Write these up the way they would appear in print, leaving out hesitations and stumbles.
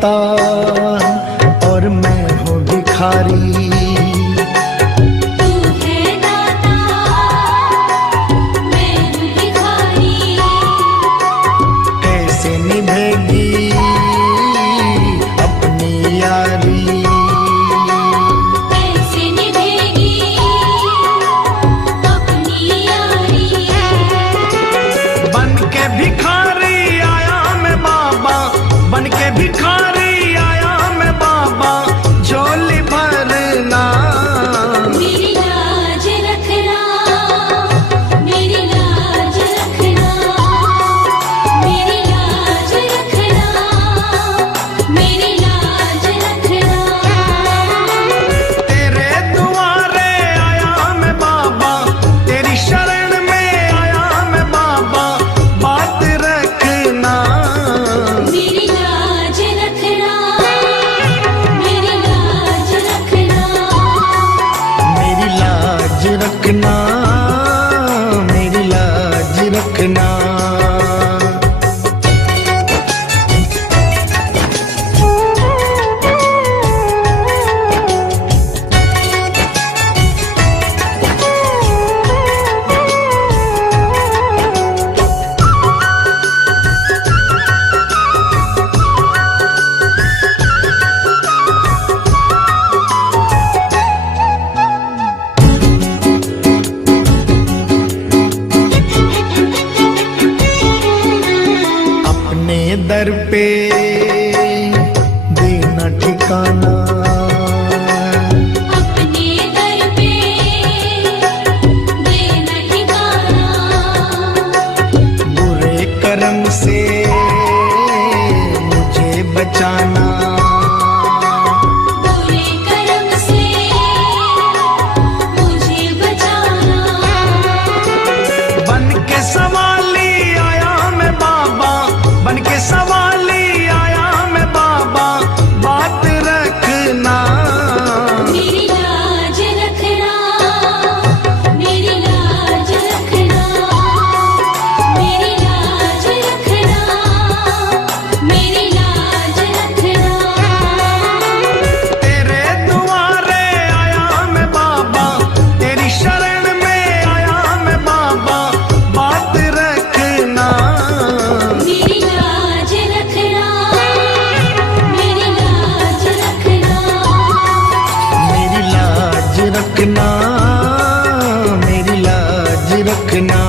दाता और मैं हूँ भिखारी। भिखारी आया मैं बाबा, झोली भरना। मेरी लाज रखना, मेरी लाज रखना, मेरी लाज रखना, मेरी लाज रखना। तेरे दुआरे आया मैं बाबा, तेरी शरण में आया मैं बाबा, बात रखना। मेरी लाज रखना, मेरी लाज रखना, मेरी लाज रखना, मेरी लाज रखना। दर पे देना ठिकाना, अपने दर पे देना ठिकाना। बुरे कर्म से मुझे बचाना, बुरे कर्म से मुझे बचाना। बन के सवाली आया मैं बाबा, बन के सवाली आया मैं बाबा, बात रखना। मेरी लाज रखना, मेरी लाज रखना, मेरी लाज रखना, मेरी लाज रखना। तेरे दुआरे आया मैं बाबा, तेरी शरण में आया मैं बाबा, बात रखना। मेरी लाज रखना, मेरी लाज रखना, मेरी लाज रखना, मेरी लाज रखना।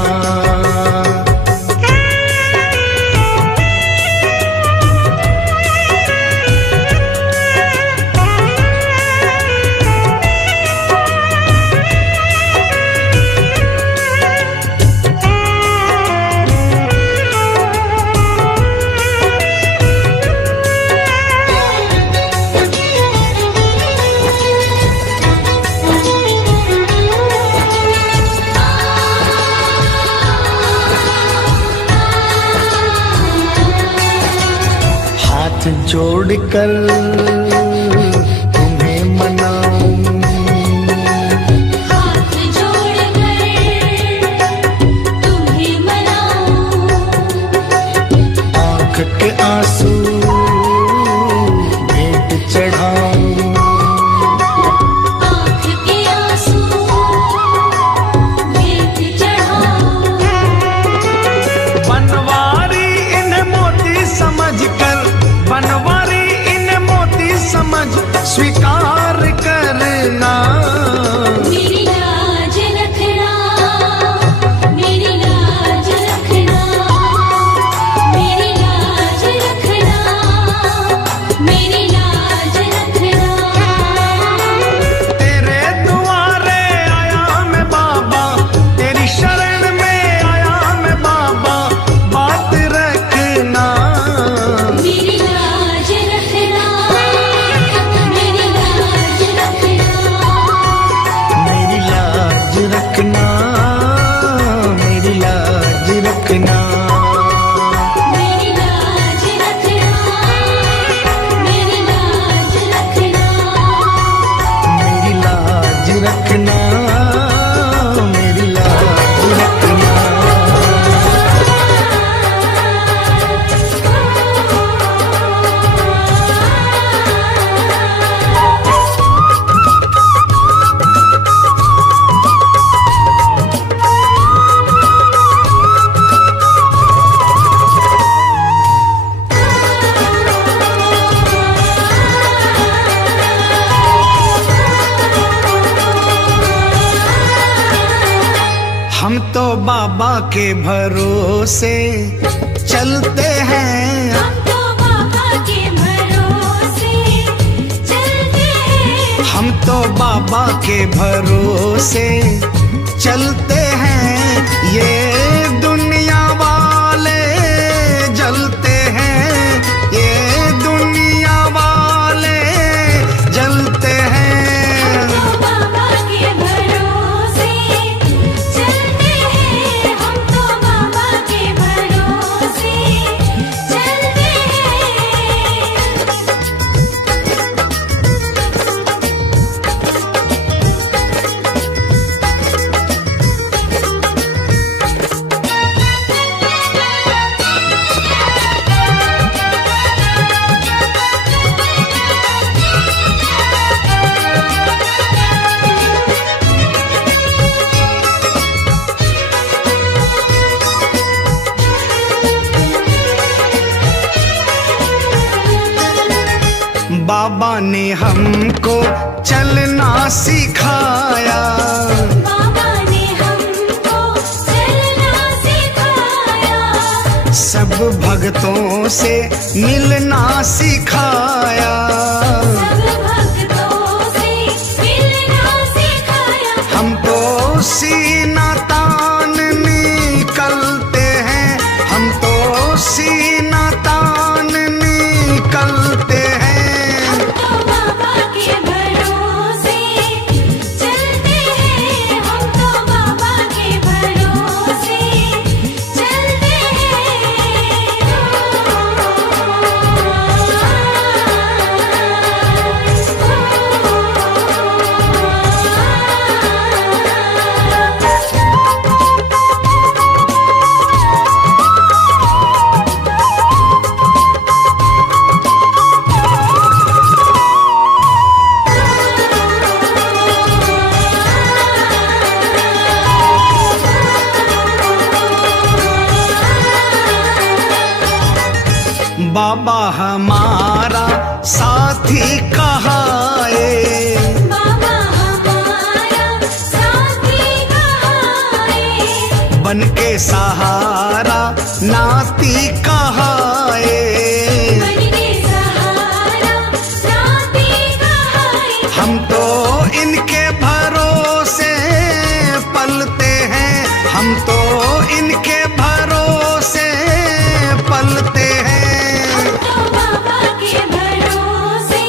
हाथ जोड़कर तुम्हें मनाऊं, हाथ जोड़कर तुम्हें मनाऊं। आँख के आंसू भेंट चढ़ाऊं, आँख के आंसू भेंट चढ़ाऊं। बनवारी इन्हें मोती समझकर, बनवारी इन्हें मोती हम तो बाबा के भरोसे चलते हैं। हम तो बाबा के भरोसे चलते हैं। हम तो बाबा के भरोसे चलते हैं। ये दुनिया वाले जलते हैं, ये दुनिया वाले जलते हैं। हम तो बाबा के भरोसे चलते हैं। हम तो बाबा के भरोसे चलते बाबा ने हमको चलना सिखाया। बाबा ने हमको चलना सिखाया। सब भक्तों से मिलना सिखाया। सब भक्तों से मिलना सिखाया। हम तो सीना तान निकलते हैं, हम तो सीना तान निकलते हैं। हम तो बाबा के भरोसे चलते हैं। हम तो बाबा के भरोसे चलते बाबा हमारा साथी कहाए। बाबा हमारा साथी कहाए। बन के सहारा नाती कहाए। बन के सहारा नाती कहाए। हम तो इनके भरोसे पलते हैं, हम तो इनके भरोसे पलते हैं। हम तो बाबा के भरोसे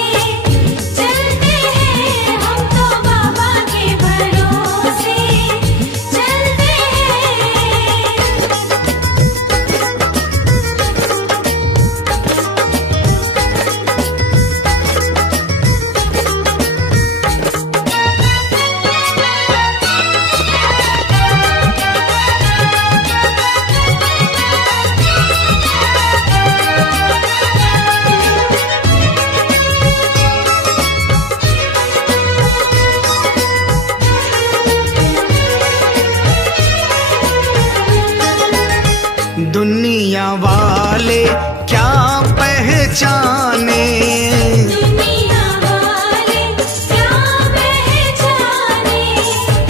चलते हैं। हम तो बाबा के भरोसे चलते दुनिया वाले क्या पहचाने। दुनिया वाले क्या पहचाने।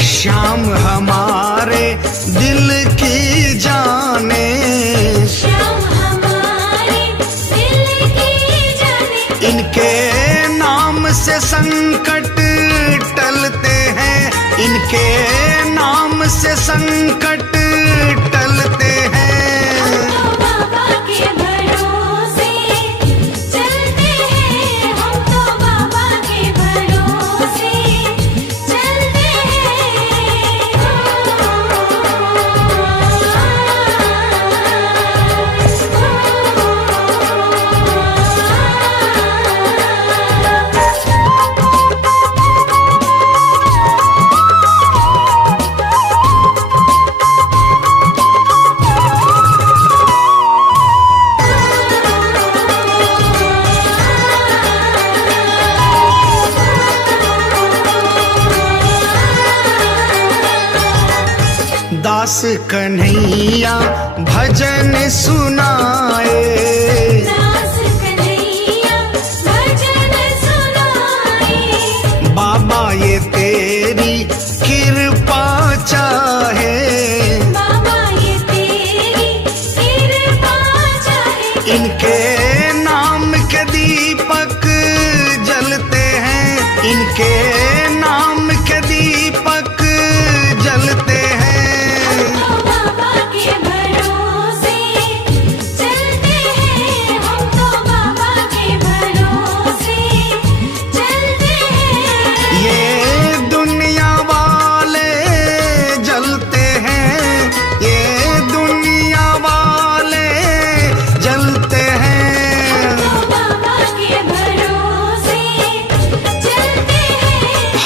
श्याम हमारे दिल की जाने। श्याम हमारे दिल की जाने। इनके नाम से संकट टलते हैं, इनके नाम से संकट टलते हैं। हम तो बाबा के भरोसे चलते हैं। हम तो बाबा के भरोसे चलते दास कन्हैया भजन सुनाए। दास कन्हैया भजन सुनाए। बाबा ये तेरी कृपा चाहे।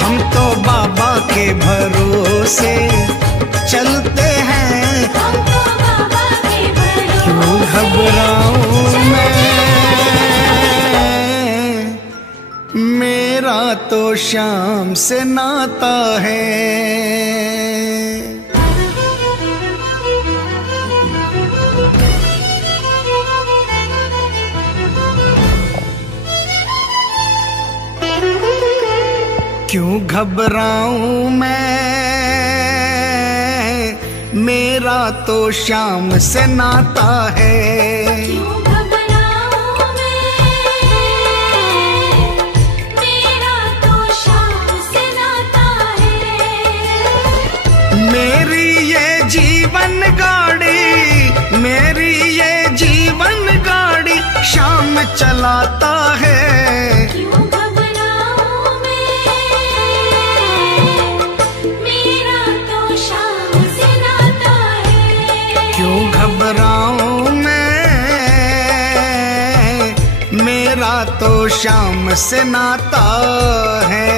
हम तो बाबा के भरोसे चलते हैं, हम तो बाबा के भरोसे क्यों घबराऊं मैं, मेरा तो शाम से नाता है। क्यों घबराऊं मैं, मेरा तो शाम से नाता है। क्यों घबराऊं मैं, मेरा तो शाम से नाता है। मेरी ये जीवन गाड़ी, मेरी ये जीवन गाड़ी शाम चलाता है। क्यों घबराऊं मैं, मेरा तो शाम से नाता है। क्यों घबराऊं मैं, मेरा तो शाम से नाता है।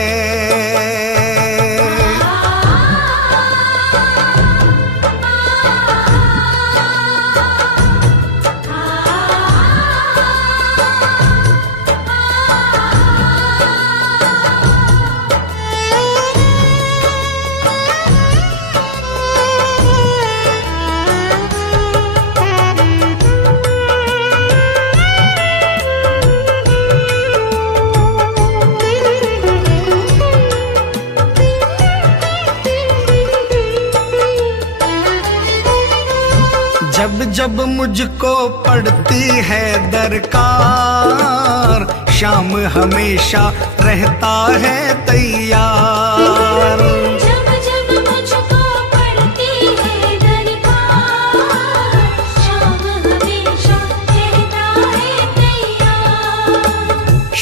जब जब मुझको पड़ती है दरकार, शाम हमेशा रहता है तैयार। जब जब मुझको पड़ती है दरकार, शाम हमेशा रहता है तैयार।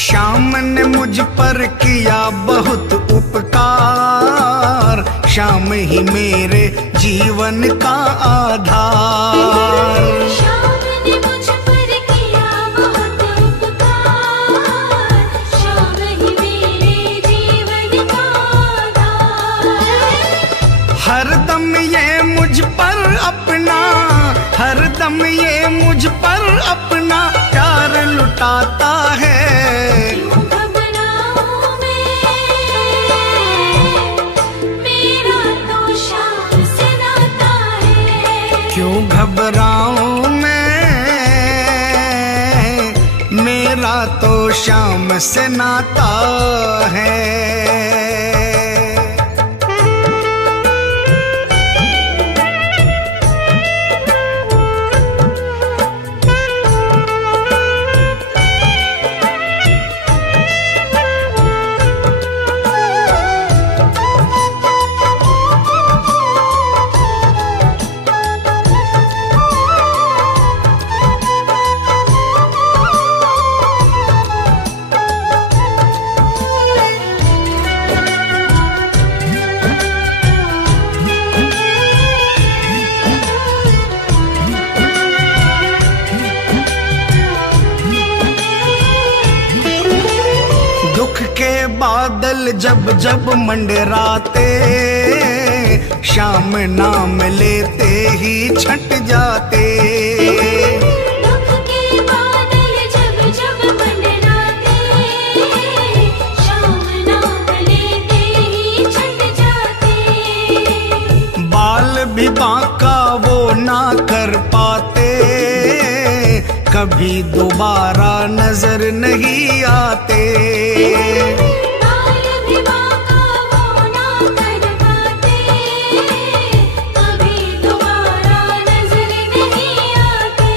शाम ने मुझ पर किया बहुत उपकार, शाम ही मेरे जीवन का आधार। शाम ने मुझ पर किया बहुत उपकार, शाम ही मेरे जीवन का आधार। हरदम ये मुझ पर अपना, हरदम ये मुझ पर अपना प्यार लुटाता है। क्यों घबराऊं मैं, मेरा तो शाम से नाता है। क्यों घबराऊं मैं, मेरा तो शाम से नाता है। दुख के बादल जब जब मंडराते, शाम नाम लेते ही छट जाते। दुख के बादल जब जब मंडराते, शाम नाम लेते ही छट जाते। बाल भी बांका वो ना कर पाते, कभी दोबारा नजर नहीं आते। बाल भी बांका वो ना कर पाते, कभी दोबारा नजर नहीं आते।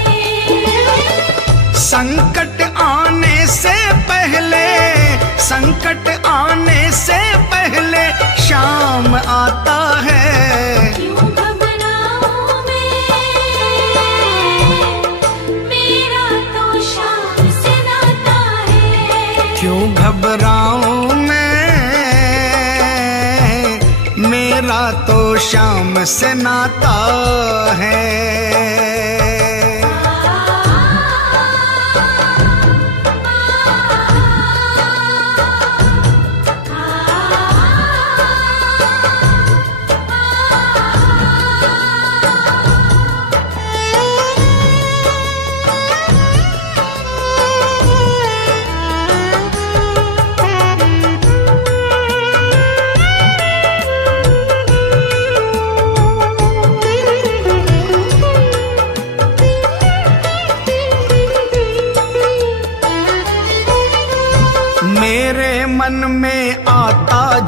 संकट आने से पहले, संकट आने से पहले शाम आता है। क्यों घबराऊं मैं, मेरा तो शाम से नाता है। क्यों घबराऊं मैं, मेरा तो शाम से नाता है।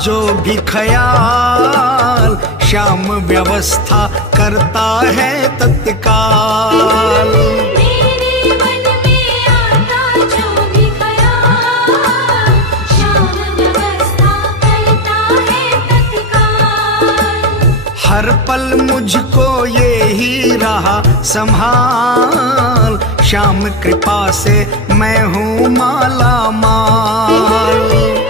जो भी ख्याल, श्याम व्यवस्था करता है तत्काल। मेरे मन में आता जो भी ख्याल, श्याम व्यवस्था करता है तत्काल। हर पल मुझको ये ही रहा संभाल, श्याम कृपा से मैं हूँ माला माल।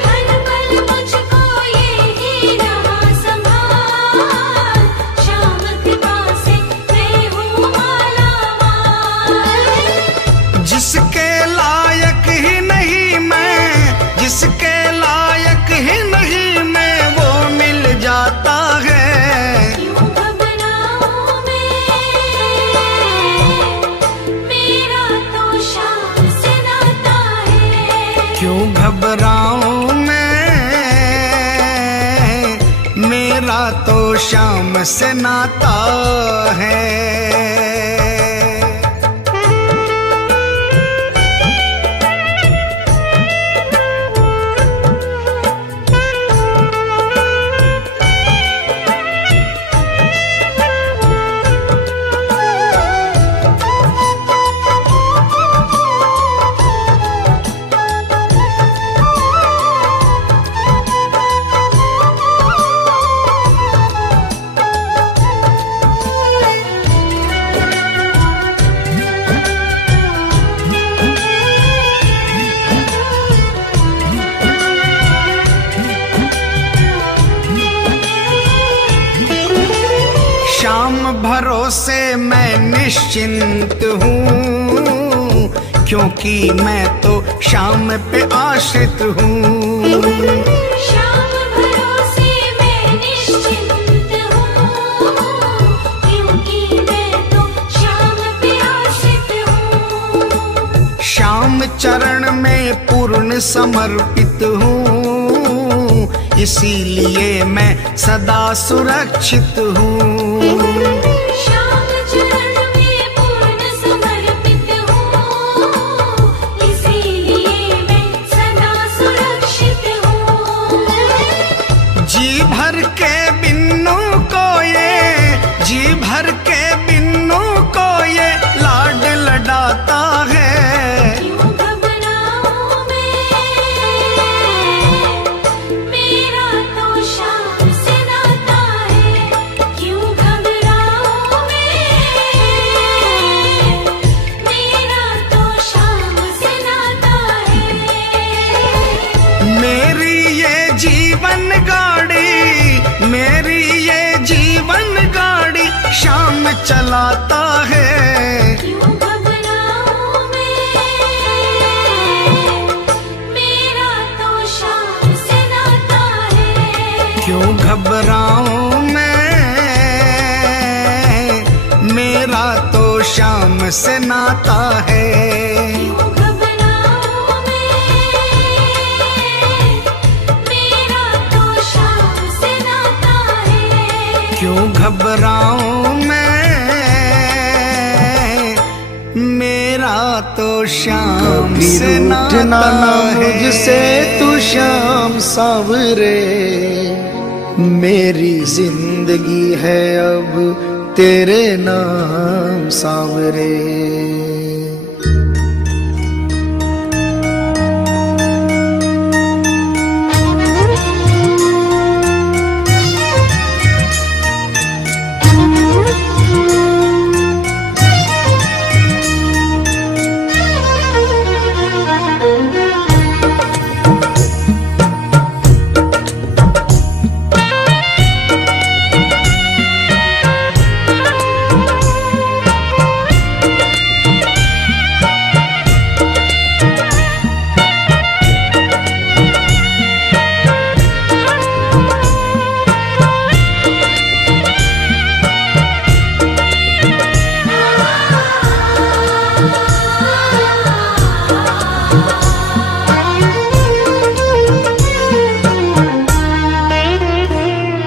हर पल मुझको ये ही रहा संभाल, श्याम कृपा से मैं हूँ माला माल। जिसके लायक ही नहीं मैं, जिसके लायक ही नहीं मैं, वो मिल जाता है। क्यों घबराऊं मैं, मेरा तो श्याम से नाता है। क्यों घबराऊं मैं, मेरा तो श्याम से नाता है। श्याम भरोसे मैं निश्चिंत हूँ, क्योंकि मैं तो श्याम पे आश्रित हूँ। श्याम भरोसे मैं निश्चिंत हूँ, क्योंकि मैं तो श्याम पे आश्रित हूँ। श्याम चरण में पूर्ण समर्पित हूँ, इसीलिए मैं सदा सुरक्षित हूँ। श्याम चरण में पूर्ण समर्पित हूँ, इसीलिए मैं सदा सुरक्षित हूँ। जी भर के बिन्नू को ये, जी भर के बिन्नू को ये लाड लडाता है। क्यों घबराऊं मैं, मेरा तो श्याम से नाता है। क्यों घबराऊं मैं, मेरा तो श्याम से नाता है। मेरी ये जीवन गाड़ी, मेरी ये जीवन गाड़ी श्याम चलाता है। क्यों घबराऊं मैं, मेरा तो श्याम से नाता है। क्यों घबराऊं मैं, मेरा तो श्याम से नाता है। क्यों घबराऊं मैं, मेरा तो श्याम से नाता है। क्यों घबराऊं मैं, मेरा तो श्याम से नाता है। मुझसे तू श्याम सावरे, मेरी जिंदगी है अब तेरे नाम सावरे।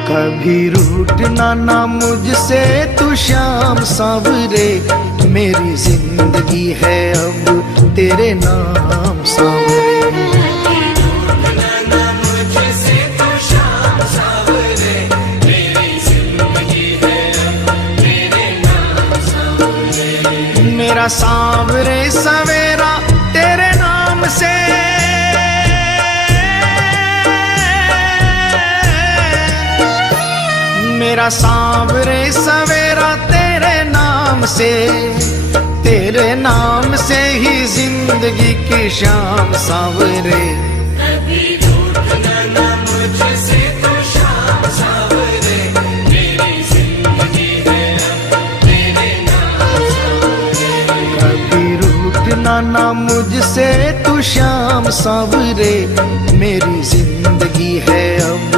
कभी रूठना ना मुझसे तू श्याम सावरे, मेरी जिंदगी है अब तेरे नाम सावरे। मुझसे तू श्याम मेरा सांवरे सवेरा तेरे नाम से, मेरा सांवरे सवेरा तेरे नाम से, तेरे नाम से ही जिंदगी की शाम सांवरे। कभी रूठना ना मुझसे तो शाम सांवरे, मेरी जिंदगी है अब तेरे नाम सांवरे। कभी रूठना ना मुझसे तू शाम सांवरे, मेरी जिंदगी है अब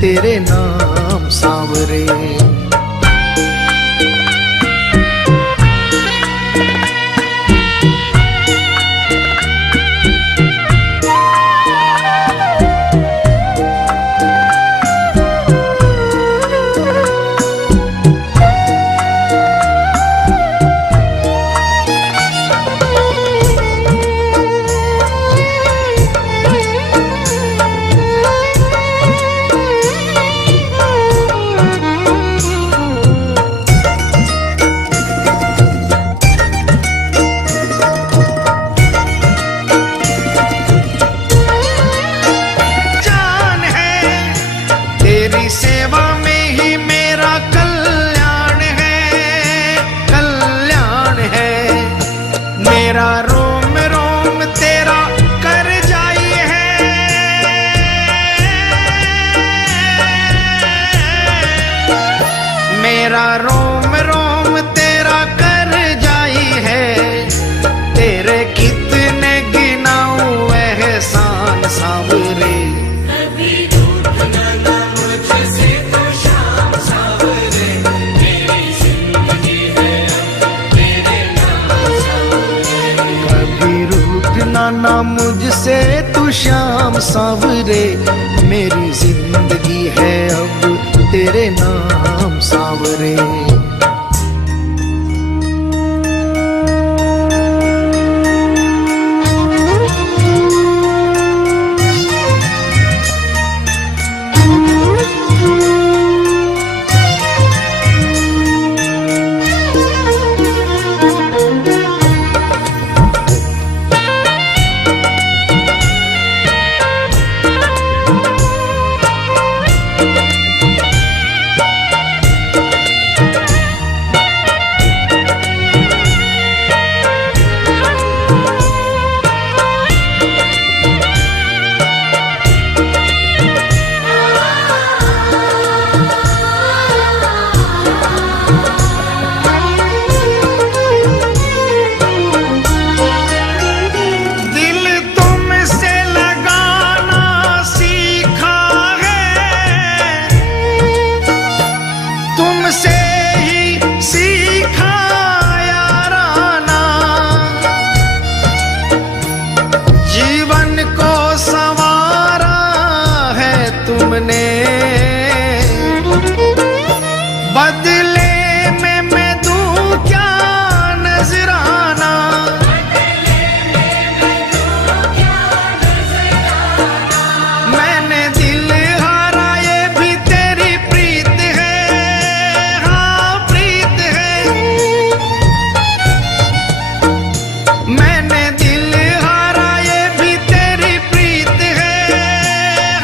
तेरे नाम सांवरे। मेरा रोम रोम तेरा कर जाई है, तेरे कितने गिनाऊं एहसान सांवरे। कभी रूठना ना मुझसे तो शाम सांवरे, मेरी जिंदगी है अब तेरे नाम सांवरे। कभी रूठना ना मुझसे तू शाम सांवरे, मेरी जिंदगी है अब तेरे नाम सांवरे। बदले में मैं दूं क्या नजराना, मैंने दिल हारा ये भी तेरी प्रीत है, हाँ प्रीत है। मैंने दिल हारा ये भी तेरी प्रीत है,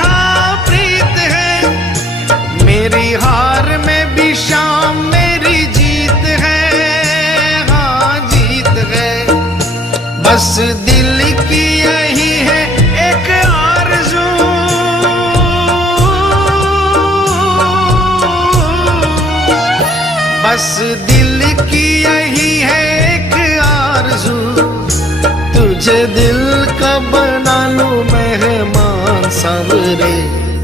हाँ प्रीत है। मेरी हार में भी शाम मेरी जीत है, हाँ जीत है। बस दिल की यही है एक आरज़ू, बस दिल की यही है एक आरज़ू, तुझे दिल का बना लूं मेहमान सांवरे।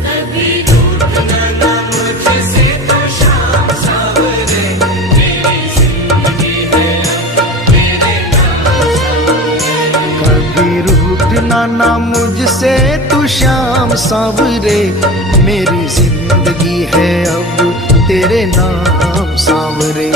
कभी रूठना ना मुझसे तो शाम सांवरे, मेरी जिंदगी है अब तेरे नाम सांवरे। कभी रूठना ना मुझसे तू शाम सांवरे, मेरी जिंदगी है अब तेरे नाम सांवरे।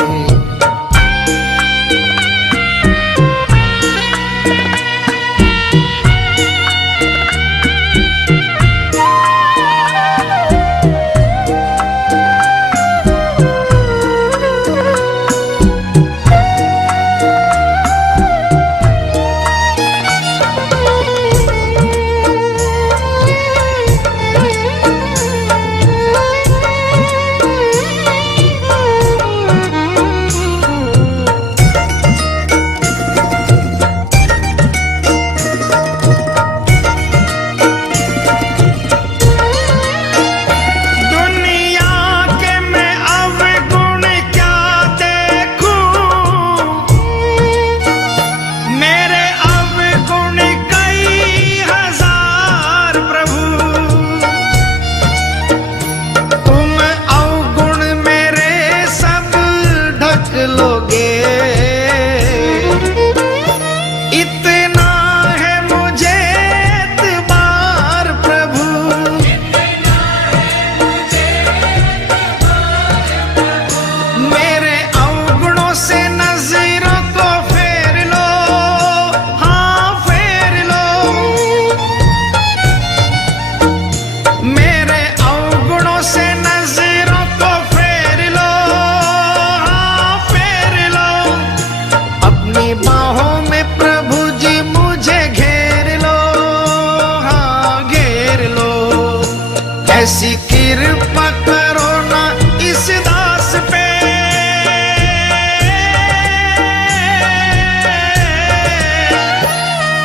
करो ना इस दास पे,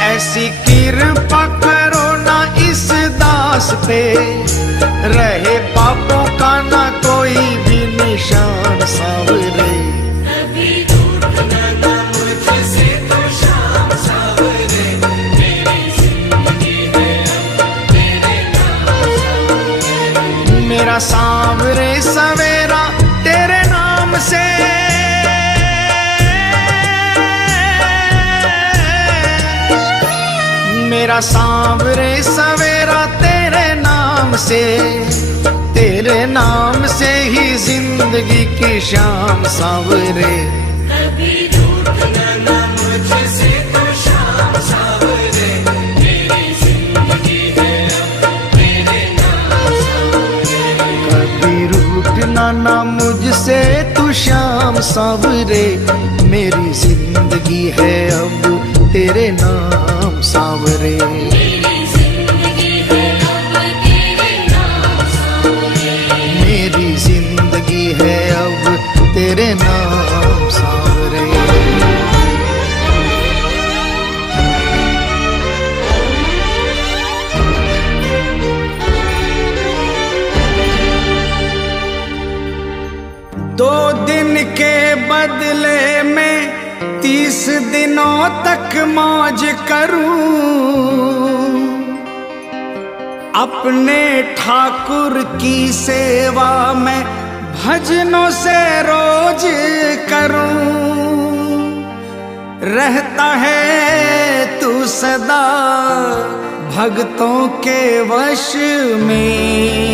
ऐसी कृपा करो ना इस दास पे, रहे पापों का ना कोई भी निशान सांवरे। कभी रूठना ना मुझसे तो श्याम सांवरे, मेरी जिंदगी है अब तेरे नाम सांवरे। मेरा सांवरे सवेरा तेरे नाम से, मेरा सांवरे सवेरा तेरे नाम से, तेरे नाम से ही जिंदगी की शाम सांवरे। कभी रूठना ना मुझसे तो श्याम सांवरे, मेरी जिंदगी है अब तेरे नाम सांवरे। कभी रूठना ना मुझसे तू श्याम सांवरे, मेरी जिंदगी है अब तेरे नाम सांवरे। मेरी जिंदगी है अब तेरे नाम सांवरे। मेरी जिंदगी है अब तेरे नाम सांवरे। दो दिन के बदले में 30 दिनों तक मौज करूं, अपने ठाकुर की सेवा में भजनों से रोज करूं। रहता है तू सदा भक्तों के वश में,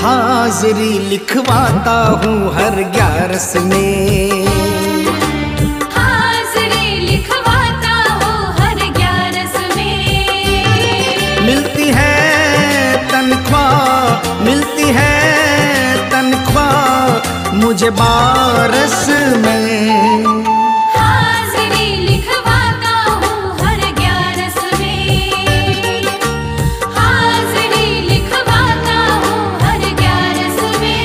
हाजिरी लिखवाता हूँ हर 11 में, हाजिरी लिखवाता हूँ हर 11 में। मिलती है तनख्वाह, मिलती है तनख्वाह मुझे 12 में। हाजिरी लिखवाता हूँ हर 11 में, हाजिरी लिखवाता हूँ हर 11 में।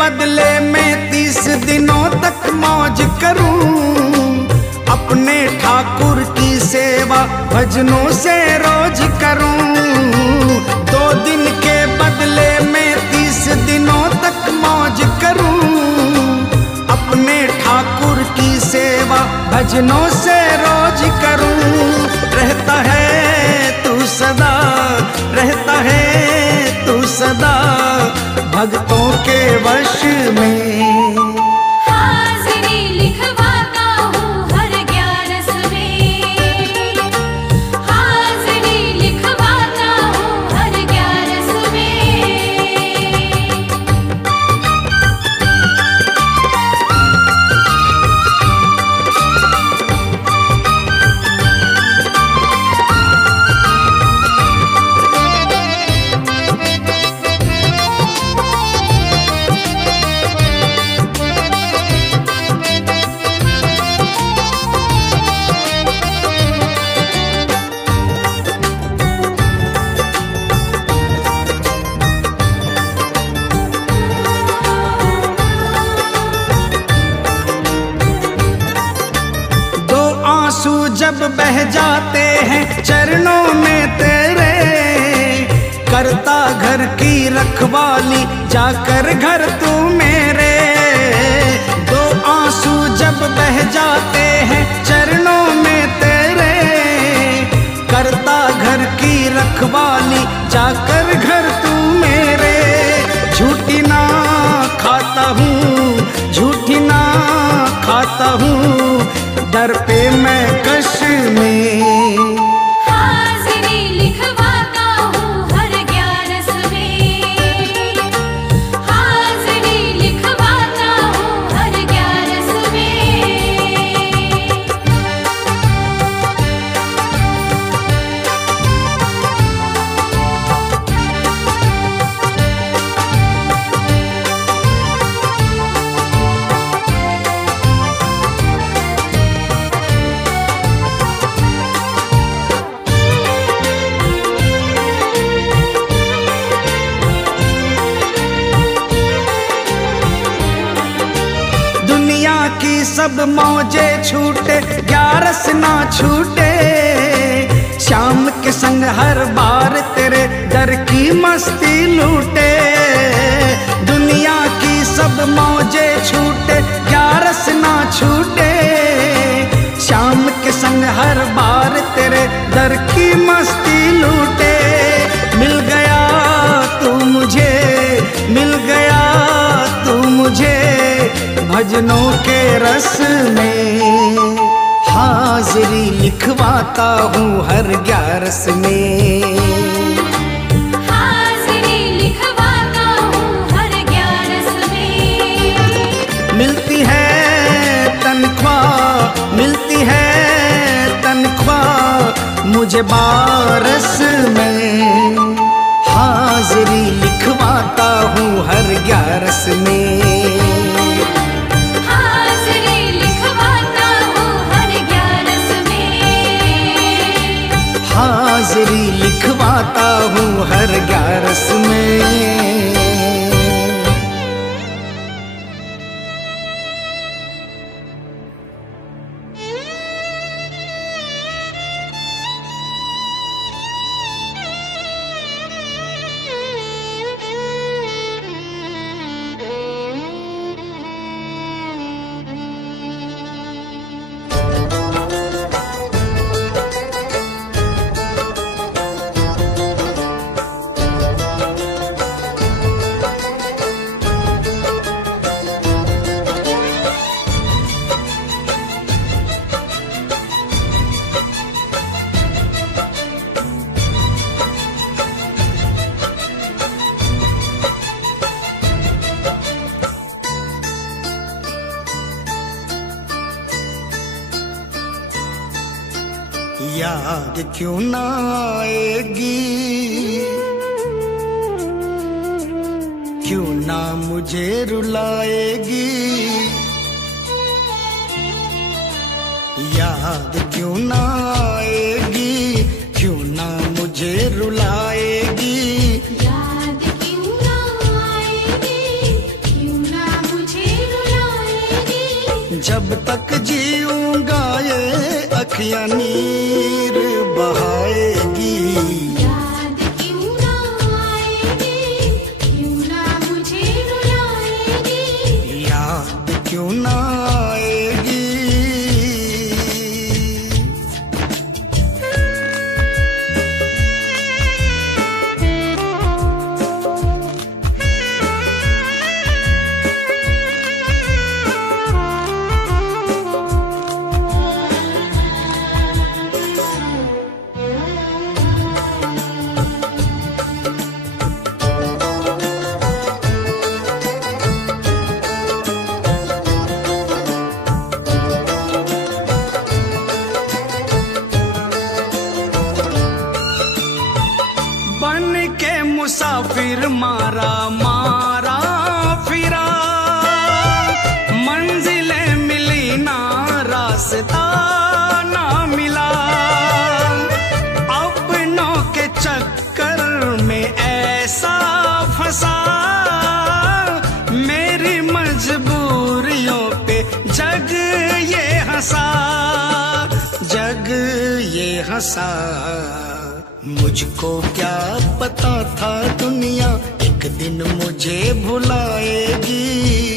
बदले में 30 दिनों तक मौज करूं, अपने ठाकुर की सेवा भजनों से रोज करूं। 2 दिन के बदले में 30 दिनों तक मौज करूं, अपने ठाकुर की सेवा भजनों से रोज करूं। रहता है तू सदा, रहता है तू सदा भक्तों के वश में। हाजिरी लिखवाता हूँ हर 11 में, हाजिरी लिखवाता हूँ हर 11 में। जब बह जाते हैं चरणों में तेरे, करता घर की रखवाली जाकर घर तू मेरे। 2 आंसू जब बह जाते हैं चरणों में तेरे, करता घर की रखवाली जाकर घर तू मेरे। झूठी ना खाता हूँ, झूठी ना खाता हूँ, दर पे मैं कश में। सब मौजे छूटे, ग्यारस ना छूटे। शाम के संग हर बार तेरे दर की मस्ती लूटे। दुनिया की सब मौजे छूटे, ग्यारस ना छूटे। शाम के संग हर बार तेरे दर की मस्ती लूटे। मिल गया तू मुझे, मिल गया तू मुझे भजनों के रस में। हाजिरी लिखवाता हूँ हर ग्यारस में। हाजिरी लिखवाता हूँ हर ग्यारस में। मिलती है तनख्वाह, मिलती है तनख्वाह मुझे बारस में। हाजिरी लिखवाता हूँ हर ग्यारस में। हाजिरी लिखवाता हूँ हर ग्यारस में। हाजिरी लिखवाता हूँ हर ग्यारस में। याद क्यों ना आएगी, क्यों ना मुझे रुलाएगी। याद क्यों ना आएगी, क्यों ना मुझे रुलाएगी। याद क्यों ना आएगी, क्यों ना मुझे रुलाएगी। जब तक जीऊंगा ये अखियां नीर बहाएगी। याद क्यों ना आएगी, क्यों ना मुझे रुलाएगी। याद क्यों ना आएगी। मुसाफिर मारा मारा फिरा, मंजिलें मिली ना रास्ता ना मिला। अपनों के चक्कर में ऐसा फंसा, मेरी मजबूरियों पे जग ये हंसा। जग ये हंसा, मुझको क्या पता था दुनिया एक दिन मुझे भुलाएगी।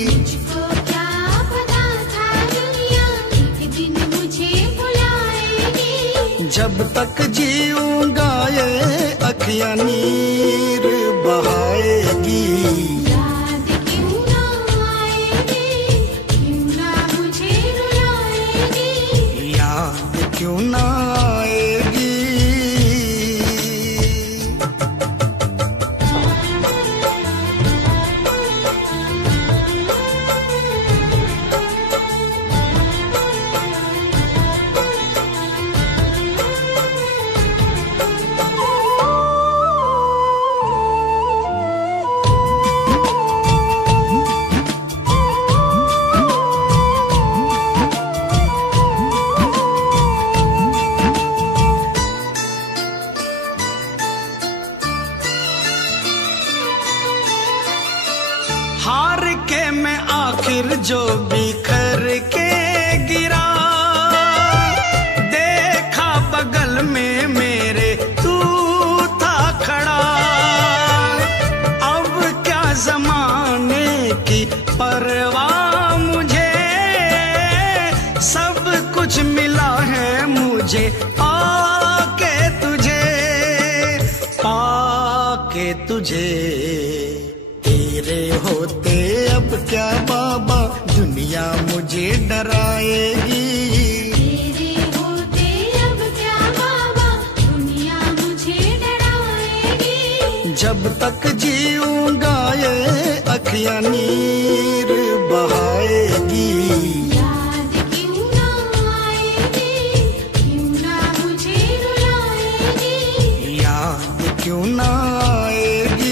मुझको क्या पता था दुनिया एक दिन मुझे भुलाएगी। जब तक जीऊंगा ये अखियां नीर बहाएगी। याद क्यों ना आएगी, क्यों ना मुझे रुलाएगी। याद क्यों ना आएगी। हार के मैं आखिर जो बिखर के में मेरे तू था खड़ा। अब क्या जमाने की परवाह मुझे, सब कुछ मिला है मुझे पाके तुझे। तेरे होते अब क्या बाबा दुनिया मुझे डराएगी। तेरे होते अब क्या बाबा दुनिया मुझे डराएगी। जब तक जीऊंगा ये अखियां नीर बहाएगी। याद क्यों ना आएगी, क्यों ना मुझे रुलाएगी। याद क्यों ना आएगी।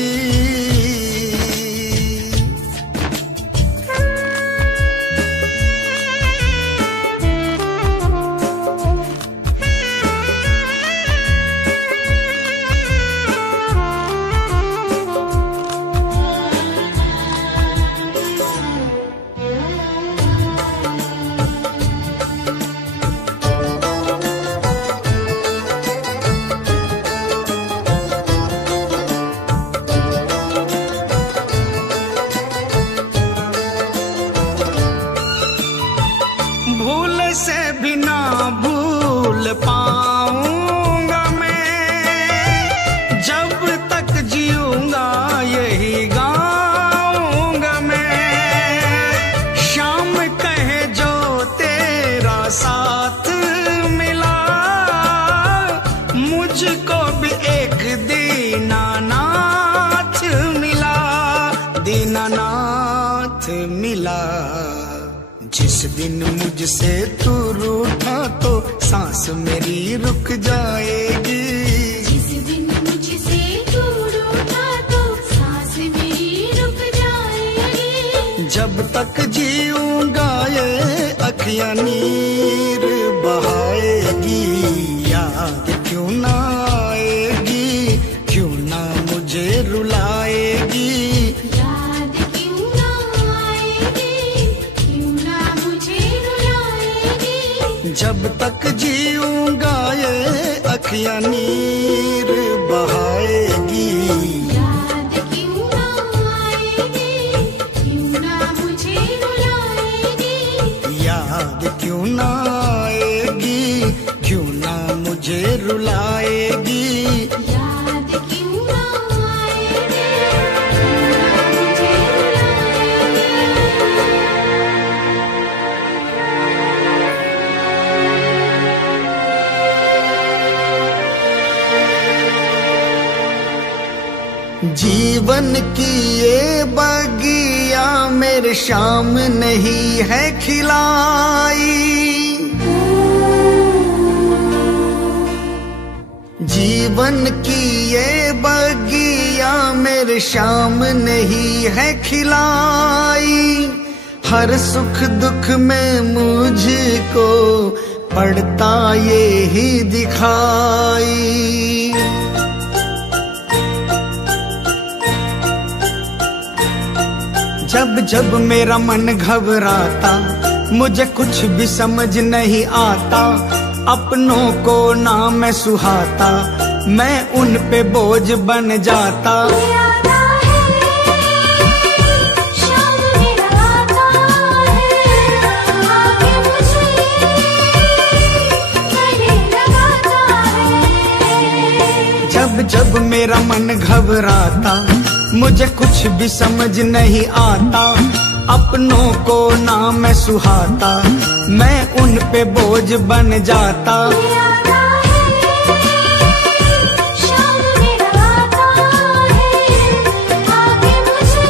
भूल से भी ना भूल पाऊंगा मैं, जब तक जीऊंगा यही गाऊंगा मैं। शाम कहे जो तेरा साथ मिला, मुझको भी एक दीनानाथ मिला, दीनानाथ मिला। जिस दिन मुझसे तू रूठा तो सांस मेरी रुक जाएगी। जिस दिन मुझसे तू रूठा तो सांस मेरी रुक जाएगी। जब तक जीऊंगा ये अखियां नीर बहाएगी। याद क्यों ना आएगी, क्यों ना मुझे रुलाएगी। याद क्यों ना आएगी, क्यों ना मुझे रुलाएगी। जब तक जीऊंगा ये अखियां नीर बहाएगी। याद क्यों ना आएगी, क्यों ना मुझे रुलाएगी। याद क्यों ना आएगी, क्यों ना मुझे रुलाएगी। याद क्यों ना आएगी, क्यों ना मुझे रुलाएगी। जीवन की ये बगिया मेरे शाम नहीं है खिलाई। जीवन की ये बगिया मेरे शाम नहीं है खिलाई। हर सुख दुख में मुझको पड़ता ये ही दिखाई। जब जब मेरा मन घबराता, मुझे कुछ भी समझ नहीं आता। अपनों को ना मैं सुहाता, मैं उन पे बोझ बन जाता। आता है शाम मेरा आता है, आके मुझे गले लगाता है। जब जब मेरा मन घबराता, मुझे कुछ भी समझ नहीं आता। अपनों को ना मैं सुहाता, मैं उन पे बोझ बन जाता। आता है शाम मेरा आता है, आके मुझे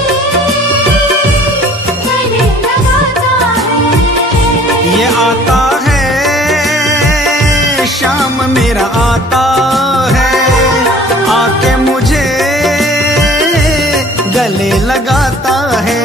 गले लगाता है। ये आता है शाम मेरा आता है, आके मुझे गले लगाता है।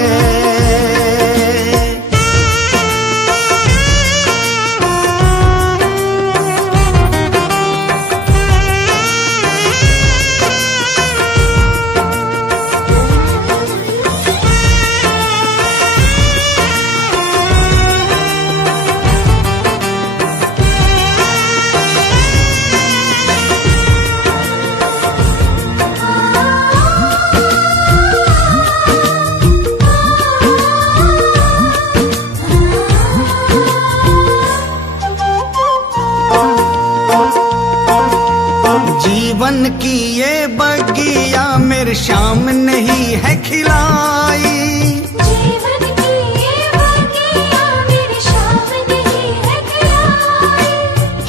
जीवन की ये बगिया मेरे शाम नहीं है खिलाई, जीवन की ये बगिया मेरे शाम नहीं है खिलाई।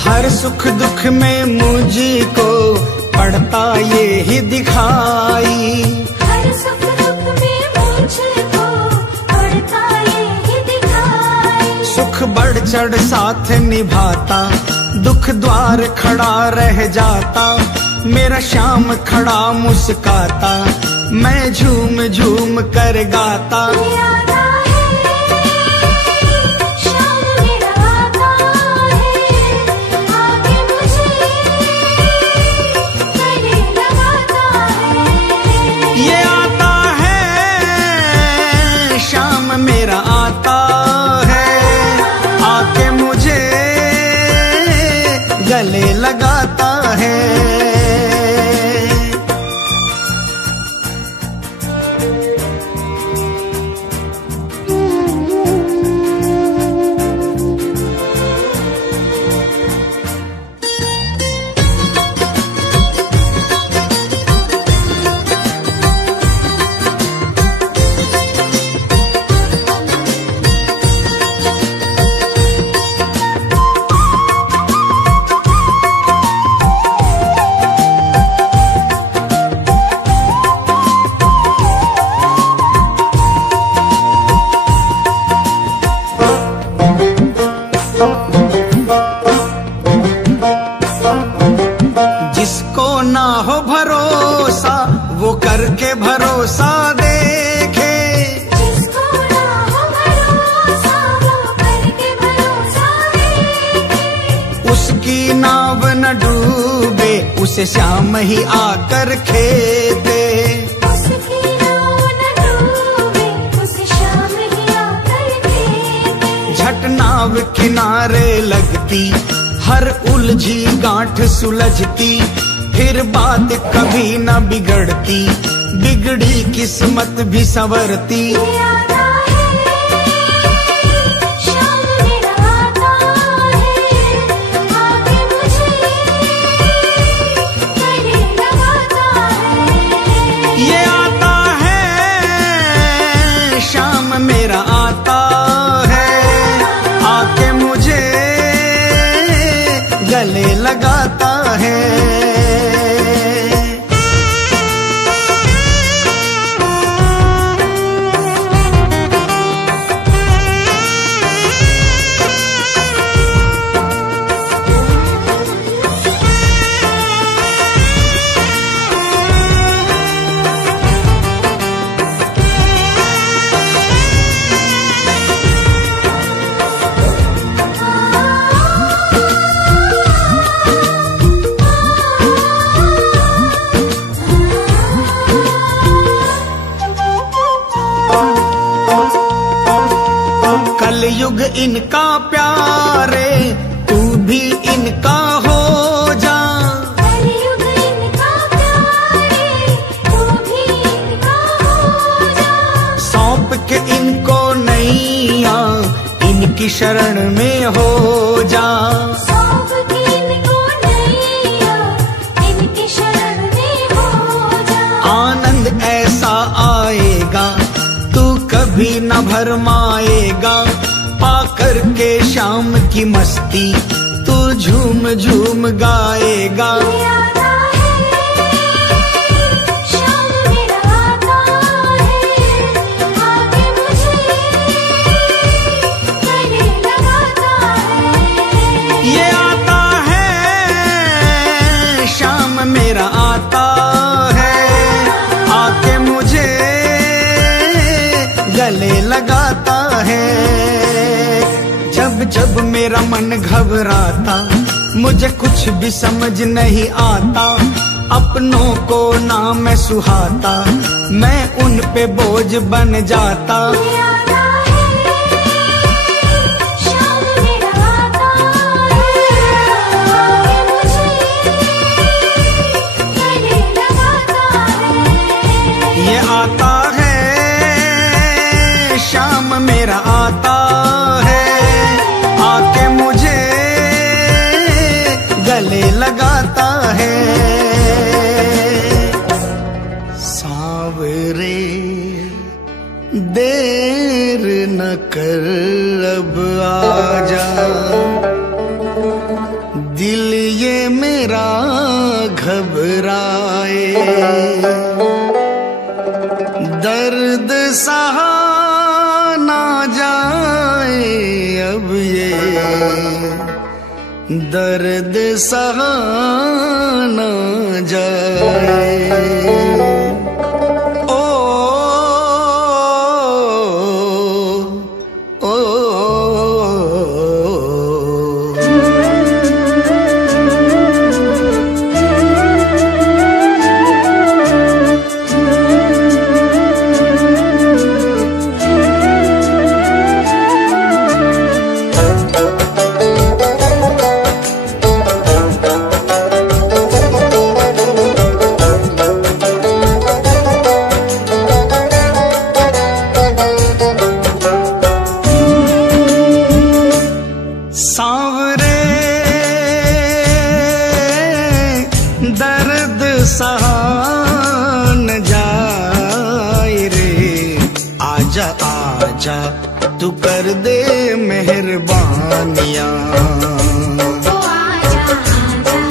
हर सुख दुख में मुझको पड़ता ये ही दिखाई, हर सुख दुख में मुझको पड़ता ये ही दिखाई। सुख बढ़ चढ़ साथ निभाता, दुख द्वार खड़ा रह जाता, मेरा श्याम खड़ा मुस्काता, मैं झूम झूम कर गाता। आता है शाम मेरा आता है, आके मुझे गले लगाता है। ये आता है शाम मेरा आता है, आके मुझे गले लगाता है। जिसको ना हो भरोसा वो करके भरोसा देखे, जिसको ना हो भरोसा वो करके भरोसा देखे। उसकी नाव न डूबे उसे श्याम ही आकर खेते, उसकी नाव न डूबे उसे शाम ही आकर खेते। झट नाव किनारे लगती, हर उलझी गांठ सुलझती, फिर बात कभी न बिगड़ती, बिगड़ी किस्मत भी संवरती। आता है शाम मेरा आता है, आके मुझे गले लगाता है। ये आता है शाम मेरा आता है, आके मुझे गले लगाता है। कलयुग इनका प्यारे, तू भी इनका हो जा, कलयुग इनका प्यारे, तू भी इनका हो जा। सौंप के इनको नैया इनकी शरण में हो जा, सौंप के इनको नैया इनकी शरण में हो जा। आनंद ऐसा आएगा तू कभी न भरमाएगा, पाकर के शाम की मस्ती तू झूम झूम गाएगा। आता है शाम मेरा आता है, आके मुझे गले लगाता है। ये आता है शाम मेरा आता है, आके मुझे गले लगाता है। जब जब मेरा मन घबराता, मुझे कुछ भी समझ नहीं आता, अपनों को ना मैं सुहाता, मैं उन पे बोझ बन जाता। आता है शाम मेरा आता है, आके मुझे गले लगाता है। ये आता है शाम मेरा आता है, आके मुझे गले लगाता है। घबराए, दर्द सहा ना जाए अब ये, दर्द सहा ना जाए। सांवरे दर्द सहा न जाए रे, आजा आजा तू कर दे मेहरबानियां। ओ आजा आजा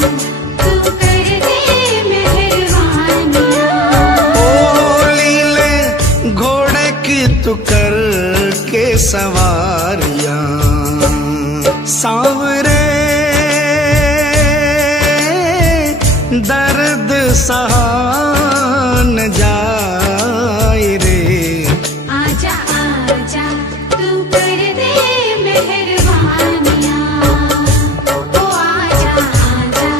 तू कर दे मेहरबानियां। ओ लीले घोड़े की तू कर के सवारियां। सांवरे दर्द सहा न जाए रे, आजा आजा तू कर दे मेहरबानियां। ओ आजा आजा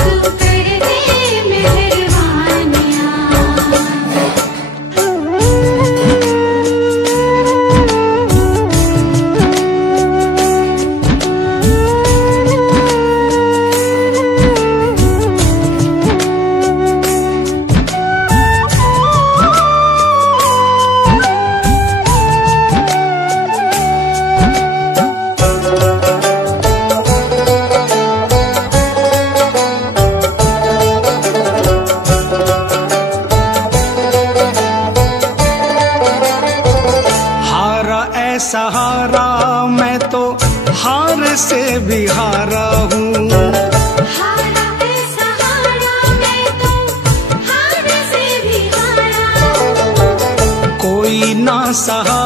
तू कर दे मेहरबानियां। सहारा मैं तो हार से भी हारा हूँ, हारा है सहारा मैं तो हार से भी हारा। कोई ना सहारा